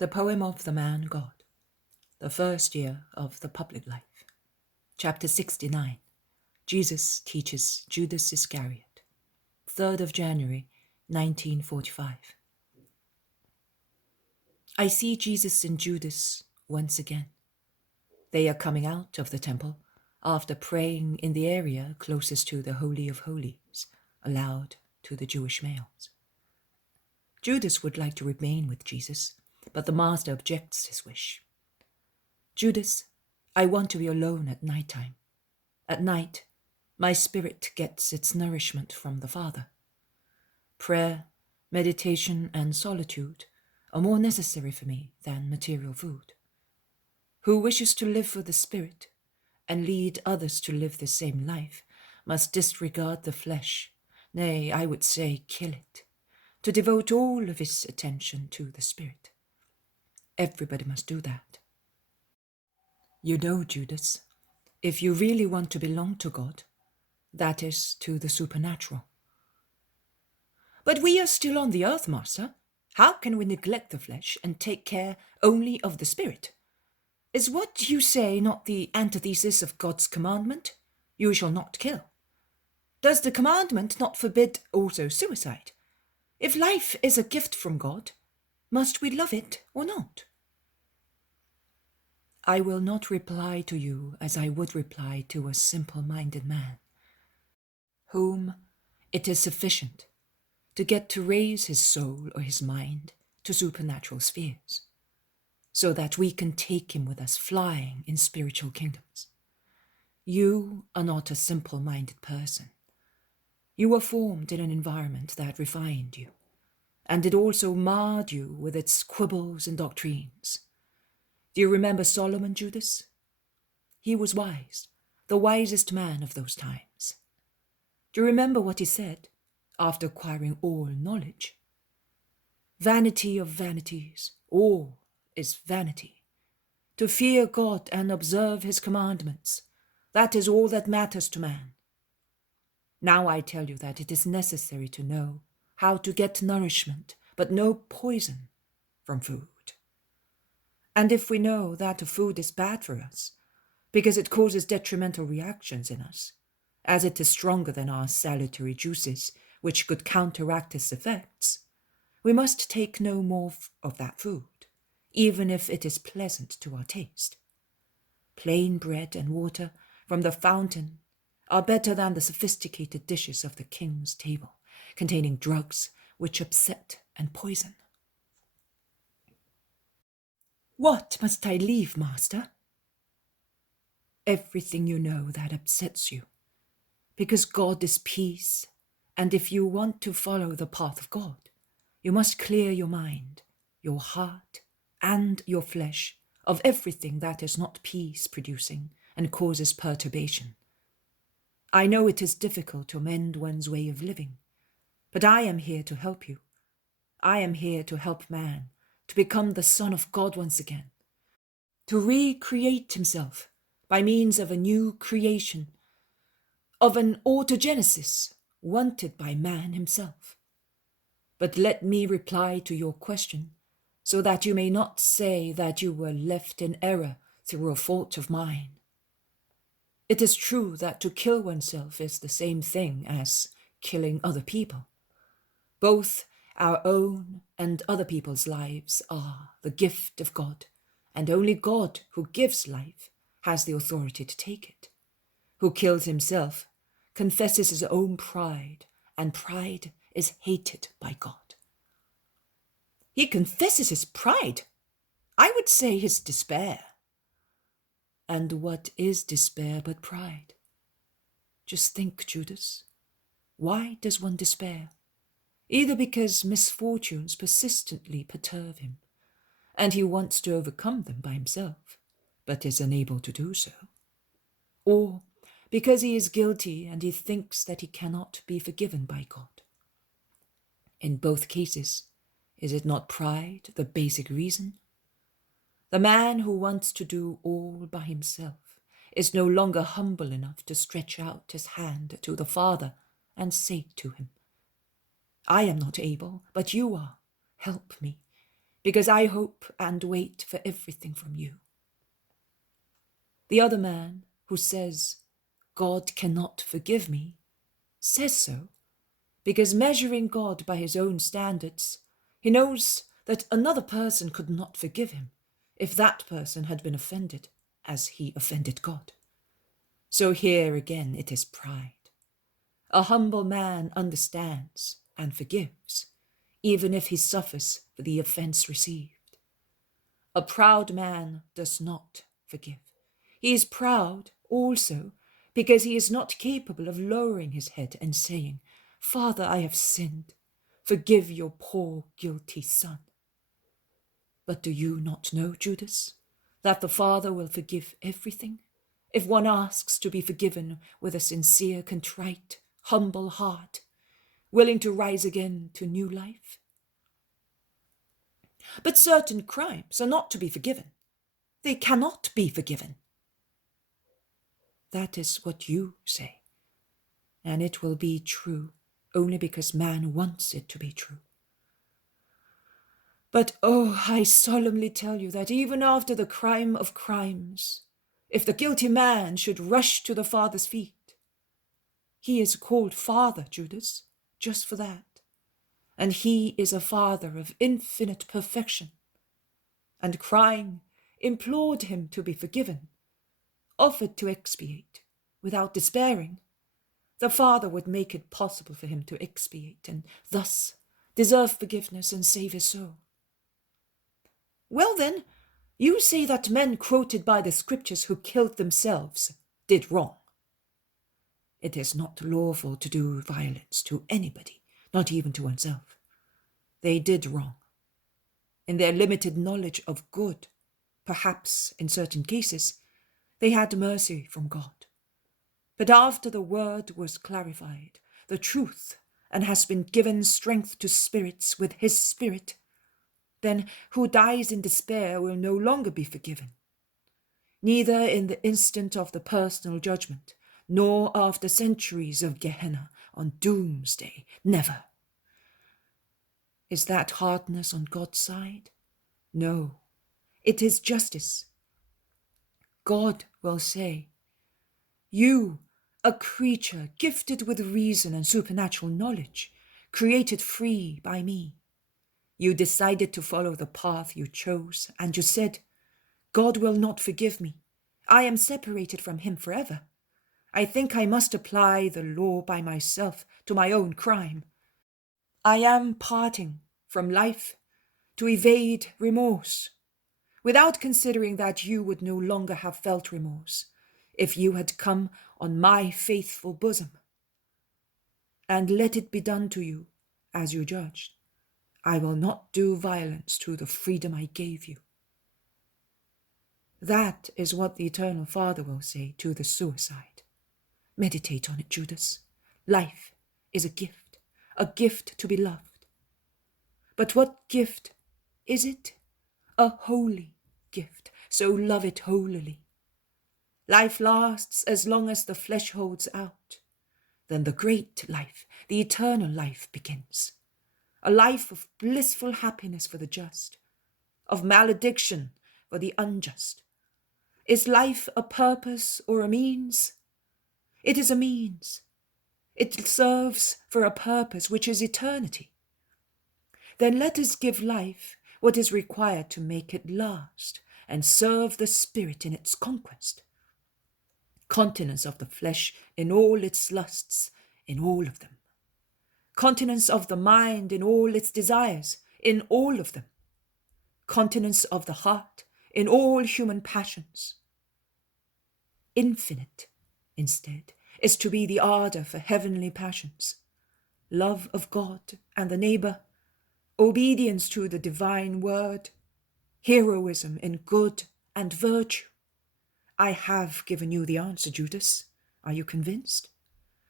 The Poem of the Man God, the first year of the public life. Chapter 69. Jesus teaches Judas Iscariot. 3rd of January, 1945. I see Jesus and Judas once again. They are coming out of the temple after praying in the area closest to the Holy of Holies, allowed to the Jewish males. Judas would like to remain with Jesus, but the master objects his wish. Judas, I want to be alone at night time. At night, my spirit gets its nourishment from the Father. Prayer, meditation, and solitude are more necessary for me than material food. Who wishes to live for the Spirit and lead others to live the same life must disregard the flesh, nay, I would say kill it, to devote all of his attention to the Spirit. Everybody must do that. You know, Judas, if you really want to belong to God, that is, to the supernatural. But we are still on the earth, Master. How can we neglect the flesh and take care only of the Spirit? Is what you say not the antithesis of God's commandment? You shall not kill. Does the commandment not forbid also suicide? If life is a gift from God, must we love it or not? I will not reply to you as I would reply to a simple-minded man, whom it is sufficient to get to raise his soul or his mind to supernatural spheres, so that we can take him with us flying in spiritual kingdoms. You are not a simple-minded person. You were formed in an environment that refined you, and it also marred you with its quibbles and doctrines. Do you remember Solomon, Judas? He was wise, the wisest man of those times. Do you remember what he said after acquiring all knowledge? Vanity of vanities, all is vanity. To fear God and observe his commandments, that is all that matters to man. Now I tell you that it is necessary to know how to get nourishment, but no poison from food. And if we know that a food is bad for us, because it causes detrimental reactions in us, as it is stronger than our salutary juices, which could counteract its effects, we must take no more of that food, even if it is pleasant to our taste. Plain bread and water from the fountain are better than the sophisticated dishes of the king's table, containing drugs which upset and poison. What must I leave, Master? Everything you know that upsets you, because God is peace, and if you want to follow the path of God, you must clear your mind, your heart, and your flesh of everything that is not peace-producing and causes perturbation. I know it is difficult to amend one's way of living, but I am here to help you. I am here to help man to become the Son of God once again, to recreate himself by means of a new creation, of an autogenesis wanted by man himself. But let me reply to your question, so that you may not say that you were left in error through a fault of mine. It is true that to kill oneself is the same thing as killing other people. Both our own and other people's lives are the gift of God, and only God, who gives life, has the authority to take it. Who kills himself confesses his own pride, and pride is hated by God. He confesses his pride. I would say his despair. And what is despair but pride? Just think, Judas. Why does one despair? Either because misfortunes persistently perturb him, and he wants to overcome them by himself, but is unable to do so, or because he is guilty and he thinks that he cannot be forgiven by God. In both cases, is it not pride the basic reason? The man who wants to do all by himself is no longer humble enough to stretch out his hand to the Father and say to him, I am not able, but you are. Help me. because I hope and wait for everything from you. The other man who says, God cannot forgive me, says so because measuring God by his own standards, he knows that another person could not forgive him if that person had been offended as he offended God. So here again it is pride. A humble man understands and forgives, even if he suffers for the offense received. A proud man does not forgive. He is proud also because he is not capable of lowering his head and saying, Father, I have sinned. Forgive your poor, guilty son. But do you not know, Judas, that the Father will forgive everything if one asks to be forgiven with a sincere, contrite, humble heart, willing to rise again to new life? But certain crimes are not to be forgiven. They cannot be forgiven. That is what you say, and it will be true only because man wants it to be true. But oh, I solemnly tell you that even after the crime of crimes, if the guilty man should rush to the Father's feet, he is called Father, Judas, just for that. And he is a Father of infinite perfection. And crying, implored him to be forgiven, offered to expiate, without despairing, the Father would make it possible for him to expiate and thus deserve forgiveness and save his soul. Well then, you say that men quoted by the scriptures who killed themselves did wrong. It is not lawful to do violence to anybody, not even to oneself. They did wrong. In their limited knowledge of good, perhaps in certain cases, they had mercy from God. But after the word was clarified, the truth, and has been given strength to spirits with his Spirit, then who dies in despair will no longer be forgiven, neither in the instant of the personal judgment, nor after centuries of Gehenna on doomsday, never. Is that hardness on God's side? No, it is justice. God will say, you, a creature gifted with reason and supernatural knowledge, created free by me. You decided to follow the path you chose, and you said, God will not forgive me. I am separated from him forever. I think I must apply the law by myself to my own crime. I am parting from life to evade remorse, without considering that you would no longer have felt remorse if you had come on my faithful bosom. And let it be done to you as you judged. I will not do violence to the freedom I gave you. That is what the Eternal Father will say to the suicide. Meditate on it, Judas. Life is a gift to be loved. But what gift is it? A holy gift, so love it holily. Life lasts as long as the flesh holds out. Then the great life, the eternal life begins. A life of blissful happiness for the just, of malediction for the unjust. Is life a purpose or a means? It is a means. It serves for a purpose which is eternity. Then let us give life what is required to make it last and serve the Spirit in its conquest. Continence of the flesh in all its lusts, in all of them. Continence of the mind in all its desires, in all of them. Continence of the heart in all human passions. Infinite, instead, is to be the ardor for heavenly passions, love of God and the neighbor, obedience to the divine word, heroism in good and virtue. I have given you the answer, Judas. Are you convinced?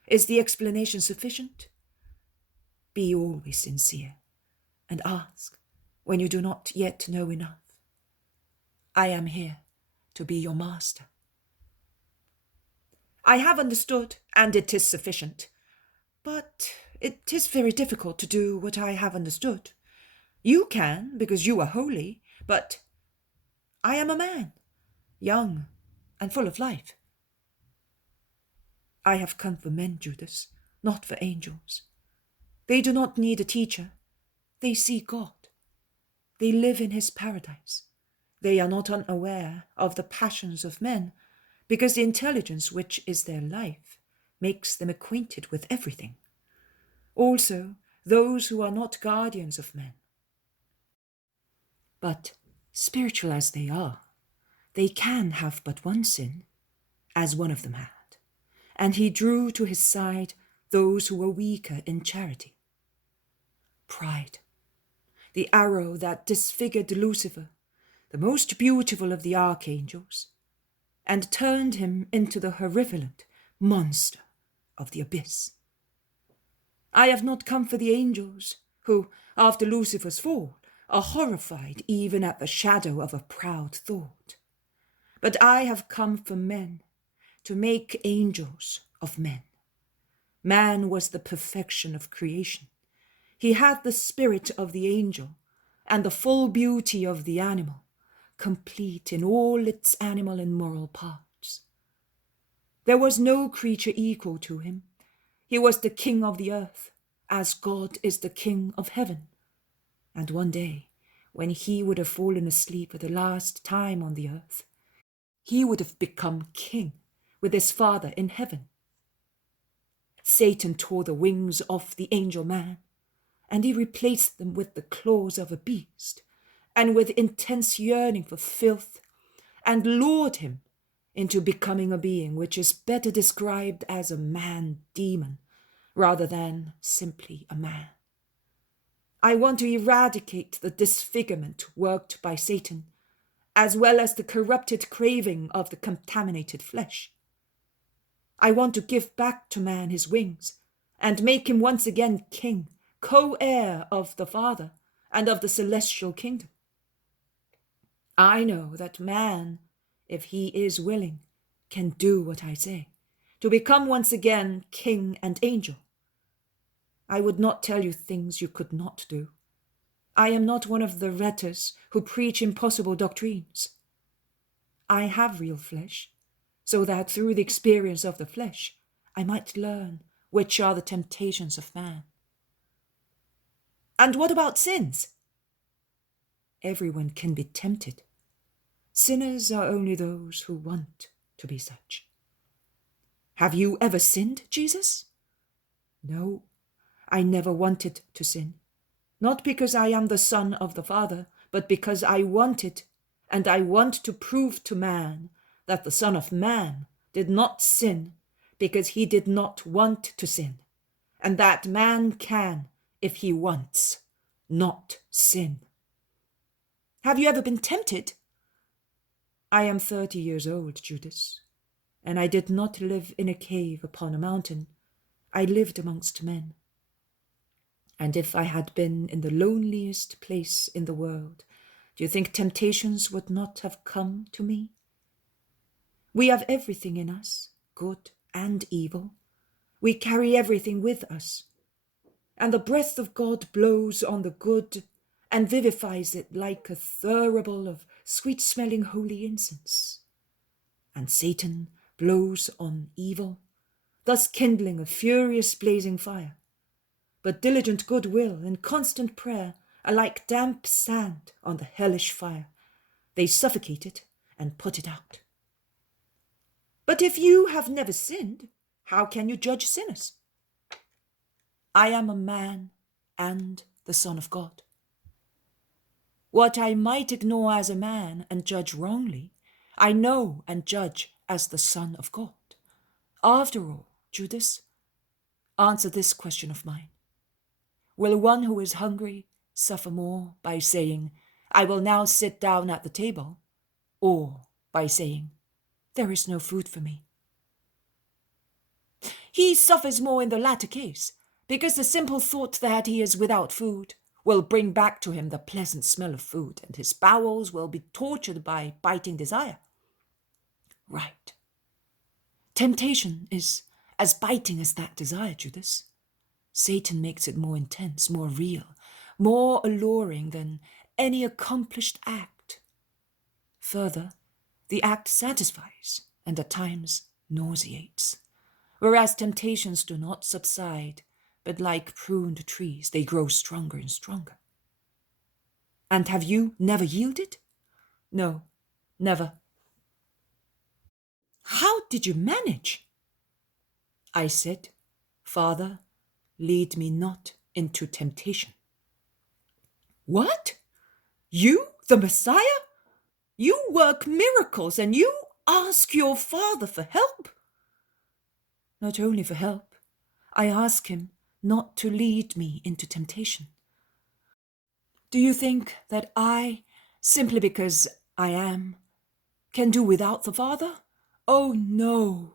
Is the explanation sufficient? Be always sincere and ask when you do not yet know enough. I am here to be your master. I have understood, and it is sufficient. But it is very difficult to do what I have understood. You can, because you are holy, but I am a man, young and full of life. I have come for men, Judas, not for angels. They do not need a teacher. They see God. They live in his paradise. They are not unaware of the passions of men, because the intelligence which is their life makes them acquainted with everything. Also, those who are not guardians of men. But, spiritual as they are, they can have but one sin, as one of them had, and he drew to his side those who were weaker in charity. Pride, the arrow that disfigured Lucifer, the most beautiful of the archangels, and turned him into the horripilant monster of the abyss. I have not come for the angels, who, after Lucifer's fall, are horrified even at the shadow of a proud thought. But I have come for men, to make angels of men. Man was the perfection of creation. He had the spirit of the angel and the full beauty of the animal, complete in all its animal and moral parts. There was no creature equal to him. He was the king of the earth, as God is the king of heaven. And one day, when he would have fallen asleep for the last time on the earth, he would have become king with his Father in heaven. Satan tore the wings off the angel man, and he replaced them with the claws of a beast, and with intense yearning for filth, and lured him into becoming a being which is better described as a man-demon rather than simply a man. I want to eradicate the disfigurement worked by Satan, as well as the corrupted craving of the contaminated flesh. I want to give back to man his wings, and make him once again king, co-heir of the Father and of the celestial kingdom. I know that man, if he is willing, can do what I say, to become once again king and angel. I would not tell you things you could not do. I am not one of the rhetorics who preach impossible doctrines. I have real flesh, so that through the experience of the flesh, I might learn which are the temptations of man. And what about sins? Everyone can be tempted. Sinners are only those who want to be such. Have you ever sinned, Jesus? No, I never wanted to sin. Not because I am the Son of the Father, but because I wanted, and I want to prove to man that the Son of Man did not sin because he did not want to sin, and that man can, if he wants, not sin. Have you ever been tempted? I am 30 years old, Judas, and I did not live in a cave upon a mountain. I lived amongst men. And if I had been in the loneliest place in the world, do you think temptations would not have come to me? We have everything in us, good and evil. We carry everything with us. And the breath of God blows on the good and vivifies it like a thurible of sweet-smelling holy incense. And Satan blows on evil, thus kindling a furious blazing fire. But diligent goodwill and constant prayer are like damp sand on the hellish fire. They suffocate it and put it out. But if you have never sinned, how can you judge sinners? I am a man and the Son of God. What I might ignore as a man and judge wrongly, I know and judge as the Son of God. After all, Judas, answer this question of mine. Will one who is hungry suffer more by saying, I will now sit down at the table, or by saying, there is no food for me? He suffers more in the latter case, because the simple thought that he is without food will bring back to him the pleasant smell of food, and his bowels will be tortured by biting desire. Right. Temptation is as biting as that desire, Judas. Satan makes it more intense, more real, more alluring than any accomplished act. Further, the act satisfies and at times nauseates, whereas temptations do not subside, but like pruned trees, they grow stronger and stronger. And have you never yielded? No, never. How did you manage? I said, Father, lead me not into temptation. What? You, the Messiah? You work miracles and you ask your Father for help? Not only for help, I ask him not to lead me into temptation. Do you think that I, simply because I am, can do without the Father? Oh, no.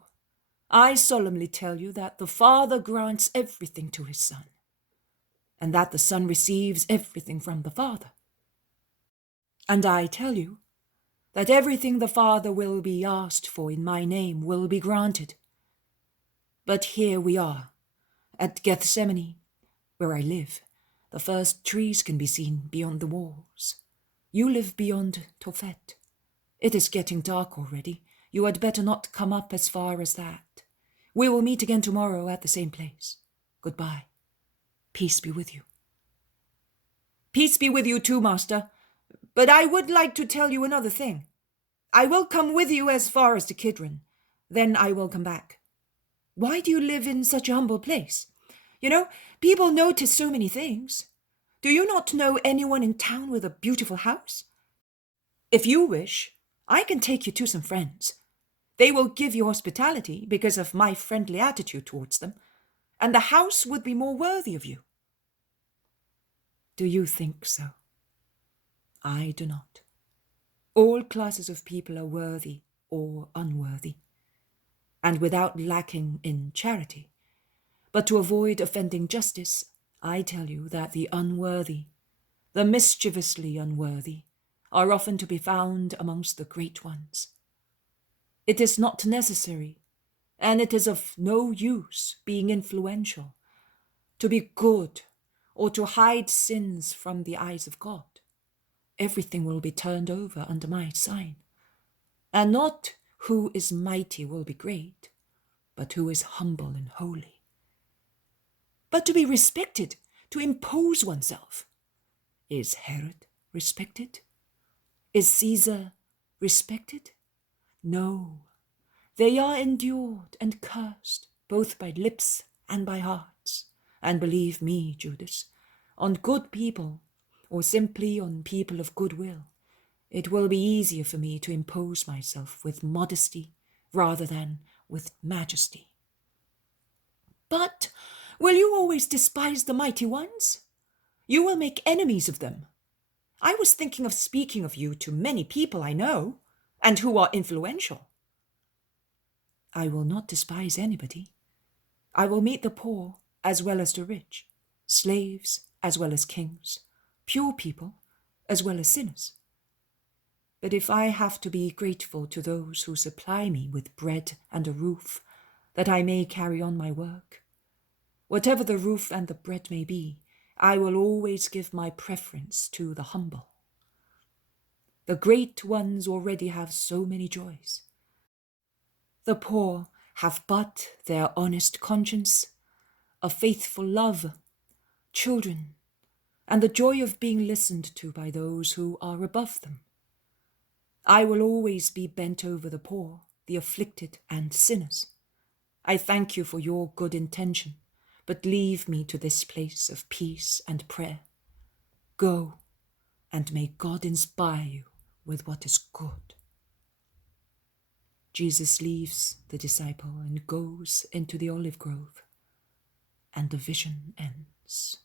I solemnly tell you that the Father grants everything to his Son, and that the Son receives everything from the Father. And I tell you that everything the Father will be asked for in my name will be granted. But here we are, at Gethsemane, where I live. The first trees can be seen beyond the walls. You live beyond Tophet. It is getting dark already. You had better not come up as far as that. We will meet again tomorrow at the same place. Goodbye. Peace be with you. Peace be with you too, Master. But I would like to tell you another thing. I will come with you as far as to Kidron. Then I will come back. Why do you live in such a humble place? You know, people notice so many things. Do you not know anyone in town with a beautiful house? If you wish, I can take you to some friends. They will give you hospitality because of my friendly attitude towards them, and the house would be more worthy of you. Do you think so? I do not. All classes of people are worthy or unworthy, and without lacking in charity. But to avoid offending justice, I tell you that the unworthy, the mischievously unworthy, are often to be found amongst the great ones. It is not necessary, and it is of no use being influential, to be good, or to hide sins from the eyes of God. Everything will be turned over under my sign, and not who is mighty will be great, but who is humble and holy. But to be respected, to impose oneself. Is Herod respected? Is Caesar respected? No, they are endured and cursed, both by lips and by hearts. And believe me, Judas, on good people, or simply on people of goodwill, it will be easier for me to impose myself with modesty rather than with majesty. But will you always despise the mighty ones? You will make enemies of them. I was thinking of speaking of you to many people I know, and who are influential. I will not despise anybody. I will meet the poor as well as the rich, slaves as well as kings, pure people as well as sinners. But if I have to be grateful to those who supply me with bread and a roof, that I may carry on my work, whatever the roof and the bread may be, I will always give my preference to the humble. The great ones already have so many joys. The poor have but their honest conscience, a faithful love, children, and the joy of being listened to by those who are above them. I will always be bent over the poor, the afflicted, and sinners. I thank you for your good intention, but leave me to this place of peace and prayer. Go, and may God inspire you with what is good. Jesus leaves the disciple and goes into the olive grove, and the vision ends.